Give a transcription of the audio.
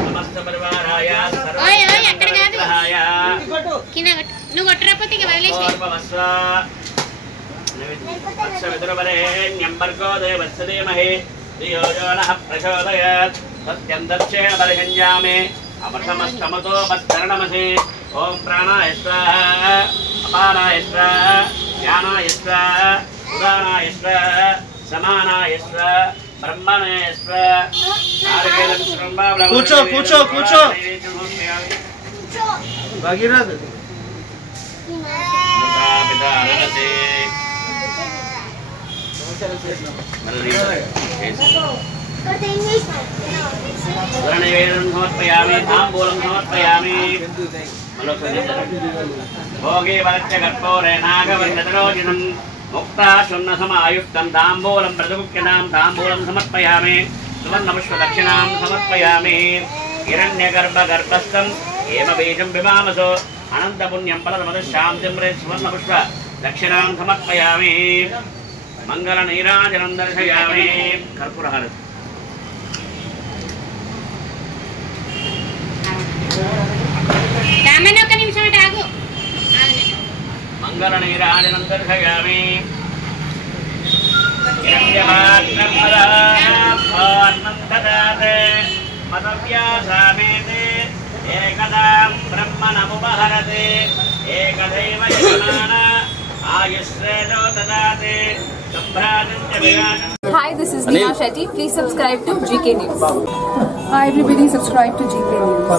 समस्त परिवाराय सर्वविदुरवरेण्यम्बर्गो देवस्य धीमहि धियो यो नः प्रचोदयात् सत्यं दक्षेण बर्हिञ्जामे अमृतमस्तमतोपस्तरणमसि ॐ प्राणाय स्वाहा अपानाय स्वाहा ज्ञानाय स्वाहा उदानाय स्वाहा समानाय स्वाहा ब्रह्मणे स्वाहा కూర్చో కూర్చో కూర్చో భగీరథ్ समर्पयामि ताम्बूलं समर्पयामि भोगे वरच्च कर्पूरे नागवन्यतरोजिनं मुक्ता शून्यसमायुक्तं ताम्बूलं मृदुमुख्यतां ताम्बूलं समर्पयामि सुवर्णपुष्पदक्षिणां समर्पयामि हिरण्यगर्भगर्भस्थं हेमबीजं विमामसो अनन्तपुण्यं फलदमदशान्तिं सुवर्णपुष्प दक्षिणां समर्पयामि मंगलनीराजनं दर्शयामि कर्पूरहारति मंगलनीराजनं दर्शयामि मदव्यासामेते एकदा ब्रह्मणमुपहरते एकदैव यजमाना आयुष्रेणो ददाति Hi, this is Neha Shetty. Please subscribe to GK News. Hi everybody, subscribe to GK News.